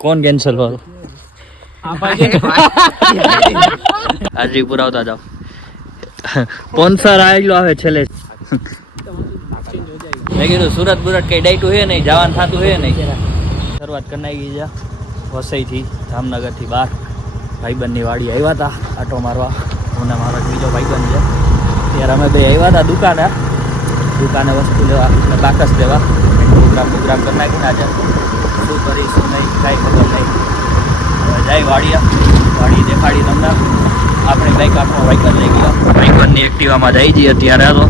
कौन कैंसिल वालों हाजरी पुरावता जाओ स्पॉन्सर आएलो આવે છેલ્લે મેં કીધું સુરત બુરત કઈ ડાયટું હે નહીં જવાનું થતું હે નહીં શરૂઆત કરી નાખી છે વસઈથી જામનગરથી બહાર ભાઈબંધની વાડી આવ્યા હતા આટો મારવા હું ને મારો બીજો ભાઈબંધ છે ત્યારે અમે બે આવ્યા હતા દુકાને વસ્તુ લેવા એટલે બાકસ લેવા પ્રોગ્રામ કરી નાખી ના જાય શું કરીશ શું નહીં કાંઈ ખબર નહીં હવે જાય વાડી દેખાડી તમને આપણી બાઈક આઠમાં વાઈકલ લઈ ગયો વાઈકલની એક્ટિવામાં જઈ જઈએ અત્યારે તો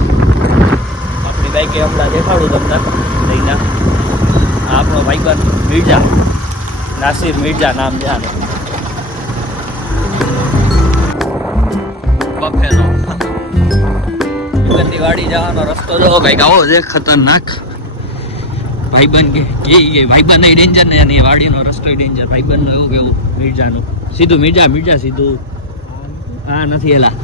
આપણી બાઈકે હમણાં દેખાડું તમને લઈને આપણો વાઈકલ મિર્જા નાસિર મિર્જા નામ છે આનું બફેલો ગંદી વાડી જવાનો રસ્તો જો કંઈક આવો છે ખતરનાક ભાઈબંધ કે ભાઈબંધ નહીં ડેન્જર ને એની વાડીનો રસ્તો ડેન્જર ભાઈબંધનું એવું કેવું મિર્જાનું સીધું મિર્જા સીધું હા નથી એલા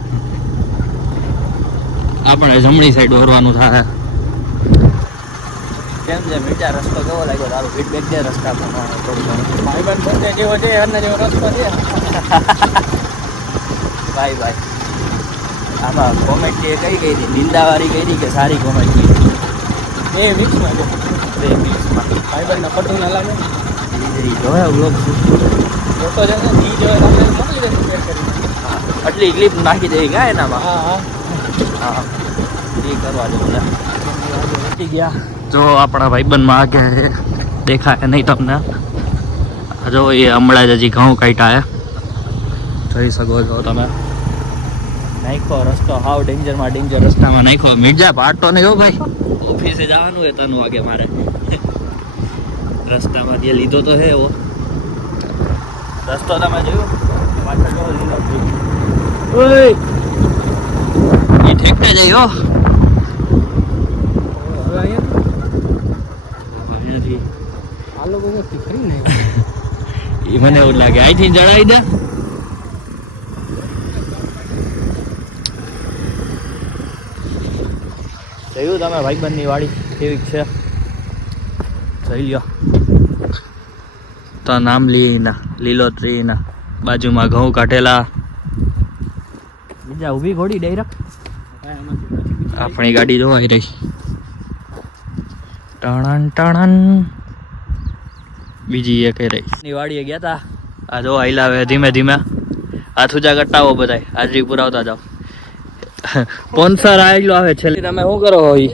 આપણે જમણી સાઈડ વરવાનું થાય કેમ છે મિર્જા રસ્તો કેવો લાગ્યો તારો ફીડબેક દે રસ્તા પર થોડું ઘણું ભાઈબંધ પોતે જેવો છે એમને જેવો રસ્તો છે ભાઈ આમાં કોમેડી કઈ ગઈ હતી નિંદાવાળી ગઈ હતી કે સારી કોમેડી એ મિક્સમાં છે ભાઈબંધના ફોટો ના લાગે જોયા બ્લોગ ફોટો છે ને ઈ જોયા આપણે મોકલી દે શેર કરી આટલી ક્લિપ નાખી દે ગયા એનામાં હા એ કરવા દો ગયા જો આપણા ભાઈબંધમાં આગે દેખાય નહીં તમને જો એ હમણાં જ હજી ઘઉં કાઢ્યા જોઈ શકો છો તમે નાખો રસ્તો હાવ ડેન્જર રસ્તામાં નાખો મિર્જા પાડતો નહીં હો ભાઈ ઓફિસે જવાનું હોય તનું વાગે મારે રસ્તામાં જે લીધો તો હે એવો રસ્તો તમે જોયો એ ઠેકતે જાય હો એ મને એવું લાગે અહીંથી જણાવી દે જોયું તમે ભાઈબંધની વાડી કેવી છે જોઈ લ્યો તો નામ લીલોતરીના બાજુમાં ઘઉં કાઢેલા બીજા ઊભી ઘોડી ડાયરેક્ટ આપણી ગાડી જોવાઈ રહી ટણન બીજી એક રહી વાડીએ ગયા તા આ જો હલાવે ધીમે હાથ ઊંચા કટાવો બધાય હાજરી પુરાવતા જાઓ સ્પોન્સર આવેલો આવે છેલ્લે તમે શું કરો હોય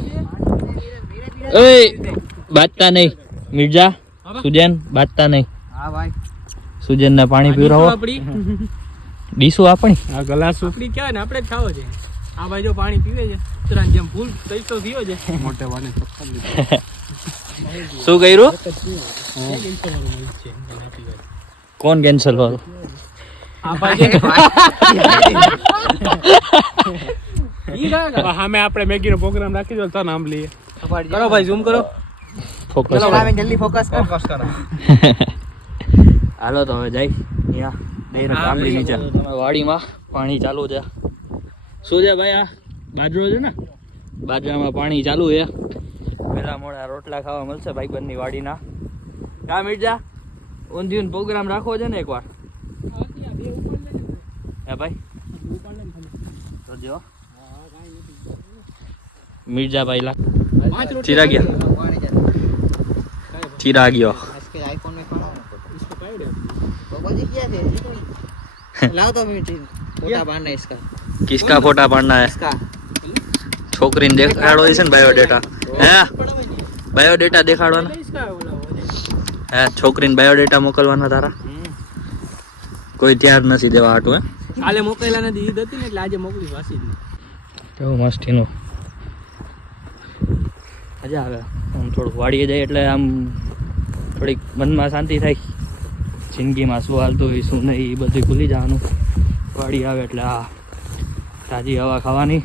ઓય બાતતા નહીં મિર્જા સુજેન બાતતા નહીં હા ભાઈ સુજેન ને પાણી પીવરાવો ડીશું આપણી આ ગ્લાસ ઉપડી કહેવાય ને આપણે જ ખાવો છે આ ભાઈ જો પાણી પીવે છે ઉતરાન જેમ ફૂલ તૈસો થયો છે મોટે વાને શું કર્યું કોણ કેન્સલ વાળું આપણે મેગી નો પ્રોગ્રામ રાખી દો તો નામ લઈએ કરો ભાઈ ઝૂમ કરો ફોકસ જલ્દી ફોકસ કરો હાલો તો હવે જાય અહીંયા ડાયરેક્ટ આંબલી નીચે વાડીમાં પાણી ચાલુ છે શું છે ભાઈ આ બાજરો છે ને બાજરામાં પાણી ચાલુ છે પેલા મોડા રોટલા ખાવા મળશે ભાઈબંધની વાડીના કા મિર્જા ઊંધિયું પ્રોગ્રામ રાખવો છે ને એકવાર હે ભાઈ તો જો मिर्जा भाई ला चिरा गया लाओ तो फोटा बांधना है इसका किसका फोटा बांधना है छोकरी ने देखाड़ो है ने बायोडेटा हैं बायोडेटा देखाड़ो ने હે છોકરીને બાયોડેટા મોકલવાના તારા કોઈ ત્યાર નથી દેવા હાટું હે કાલે મોકલેલા નથી ઈદ હતી ને એટલે આજે મોકલી વાસી કેવું મસ્તીનું મજા આવે આમ થોડુંક વાડીએ જાય એટલે આમ થોડીક મનમાં શાંતિ થાય જિંદગીમાં શું હાલતું હોય શું નહીં એ બધું ભૂલી જવાનું વાડી આવે એટલે આ તાજી હવા ખાવાની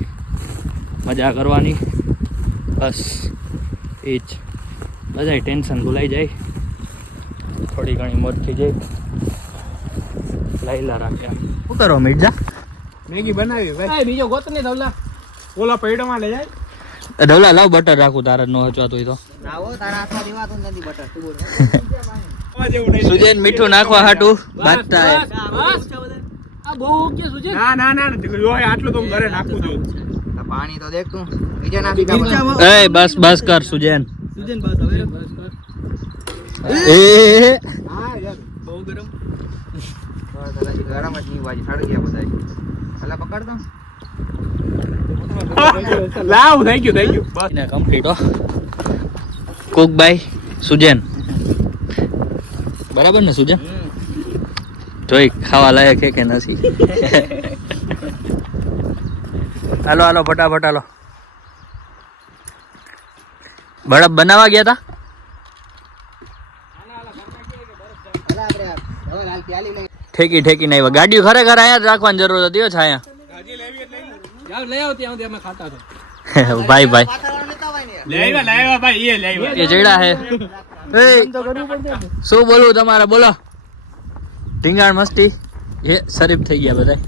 મજા કરવાની બસ એ જ બધાય ટેન્શન ભૂલાઈ જાય થોડી ઘણી મોજ થઈ જાય લાઈલા રાખ્યા શું કરો મિર્જા મેગી બનાવી ભાઈ બીજો ગોત ને ધવલા ઓલા પૈડામાં લઈ જાય ધવલા લાવ બટર રાખું તારા નો હચવાતું હોય તો લાવો તારા હાથમાં દેવાતું નથી બટર તું બોલ સુજેન મીઠું નાખવા હાટું બાટતા હે. આ પાણી તો દેખ તું બીજા નાખી દે. એ બસ બસ કર સુજેન. એ ગરમ જ નહીં વાજી સાડી ગયા બધા અલા પકડ દો ને કમ્પ્લીટ હો. કુકભાઈ સુજેન બરાબર ને સુજેન? જોઈ ખાવા લાયક છે કે નથી. હાલો હાલો ફટાફટ હાલો. બરફ બનાવવા ગયા તા? ઠેકી ઠેકી નહીં આવ્યા. ગાડીઓ ખરેખર અહીંયા જ રાખવાની જરૂર હતી છે અહીંયા. ભાઈ ભાઈ એ જેડા હે. એ શું બોલું તમારે બોલો. ઢીંગાણ મસ્તી એ શરીફ થઈ ગયા બધા.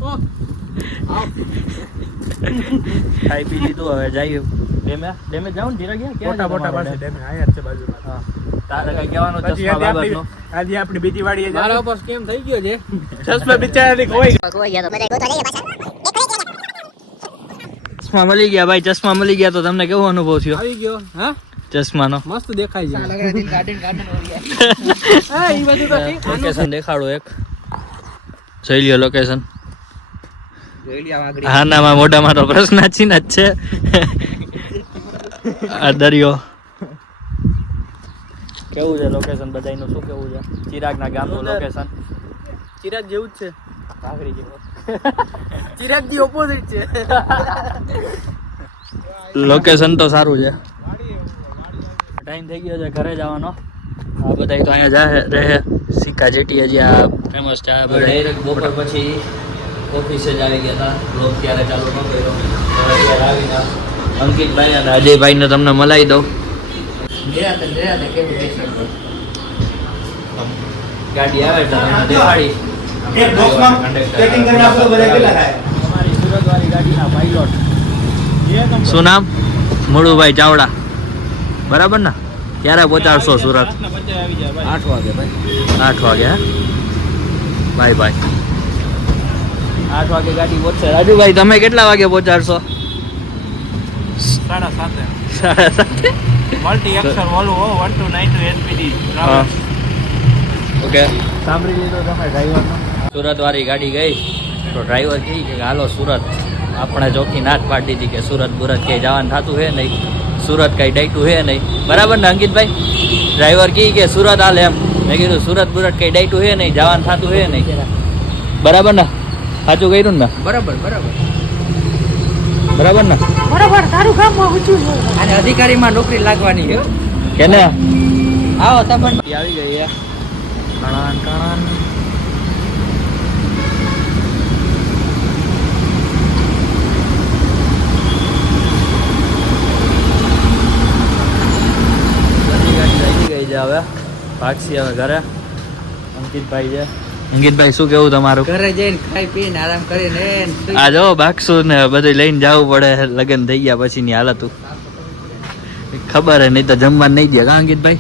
ખાઈ પી લીધું હવે જઈએ ડેમે જાવ ને ધીરે ગયા મોટા મોટા પાસે ડેમે આયા છે બાજુમાં. હા તારે કઈ કહેવાનું ચશ્મા બાબતનો? આજે આપણી બીજી વાડીએ મારા ઉપર સ્કેમ થઈ ગયો છે. ચશ્મા બિચારાની ખોઈ ગયા તો બધા ગોતો જઈએ પાછા. ચશ્મા મળી ગયા ભાઈ, ચશ્મા મળી ગયા તો તમને કેવો અનુભવ થયો? આવી ગયો હા ચશ્માનો મસ્ત દેખાય છે. હા ઈ બધું તો ઠીક. લોકેશન દેખાડો એક. જોઈ લ્યો લોકેશન. હા ના મોઢામાં તો પ્રશ્ન ચિહ્ન જ છે. આ દરિયો કેવું છે લોકેશન બધાયનું શું કેવું છે? ચિરાગના ગામનું લોકેશન ચિરાગ જેવું જ છે. કાંકરી જેવો. ચિરાગ જી ઓપોઝિટ છે. લોકેશન તો સારું છે. ટાઈમ થઈ ગયો છે ઘરે જવાનો. આ બધા તો અહીંયા રહે. સિક્કા જેટી હજી આ ફેમસ છે. ડાયરેક્ટ બપોર પછી ઓફિસે જ આવી ગયા હતા. બ્લોગ ત્યારે ચાલુ ન કર્યો. અત્યારે આવીને અંકિતભાઈ અને અજયભાઈને તમને મલાઈ દઉં. ગાડી આવે તો તમને દેખાડી. અમારી સુરતવાળી ગાડીના પાયલોટ શું નામ? મુળુભાઈ ચાવડા બરાબર ને? ક્યારે પહોંચાડશો સુરત? 8 વાગે ભાઈ. 8 વાગે હે બાય બાય. 8 વાગે ગાડી પહોંચશે. રાજુભાઈ તમે કેટલા વાગે પહોંચાડશો? 7:30. મલ્ટી એક્શન ઓલું 1292 એસપીડી. ઓકે સાંભળી લીધો તમે ડ્રાઈવરનો? સુરત વાળી ગાડી ગઈ તો ડ્રાઈવર કહે કે હાલો સુરત. આપણે ચોખ્ખી નાટ પાડી દીધી કે સુરત બુરત ક્યાંય જવાનું થતું હે નહીં, સુરત કઈ ડાયટું હે નહીં. બરાબર ને અંકિતભાઈ? ડ્રાઈવર કહે કે સુરત હાલ એમ. મેં કીધું સુરત બુરત કઈ ડાયટું હે નહીં, જવાનું થતું હે નહીં. બરાબર ને? સાચું કર્યું ને? બરાબર બરાબર બરાબર ને? બરાબર તારું કામ ઊંચું છે. અને અધિકારીમાં નોકરી લાગવાની છે કેને? આવો તબન આવી ગઈ હે. કણાન કણાન હવે ભાગશી હવે ઘરે. અંકિતભાઈ છે. અંકિતભાઈ શું કેવું તમારું? ઘરે જઈને ખાઈ પીને આરામ કરીને આ જો ભાગશું ને બધું લઈને જવું પડે. લગ્ન થઈ ગયા પછીની હાલત ખબર હે નહીં તો જમવાનું નહીં દે કા અંકિતભાઈ?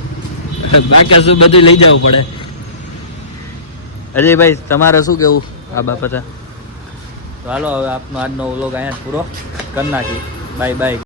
બાકી શું બધું લઈ જવું પડે. અજયભાઈ તમારે શું કેવું આ બાબતે? તો હાલો હવે આપનો આજનો વ્લોગ અહીંયા જ પૂરો કરી નાખી. Bye bye.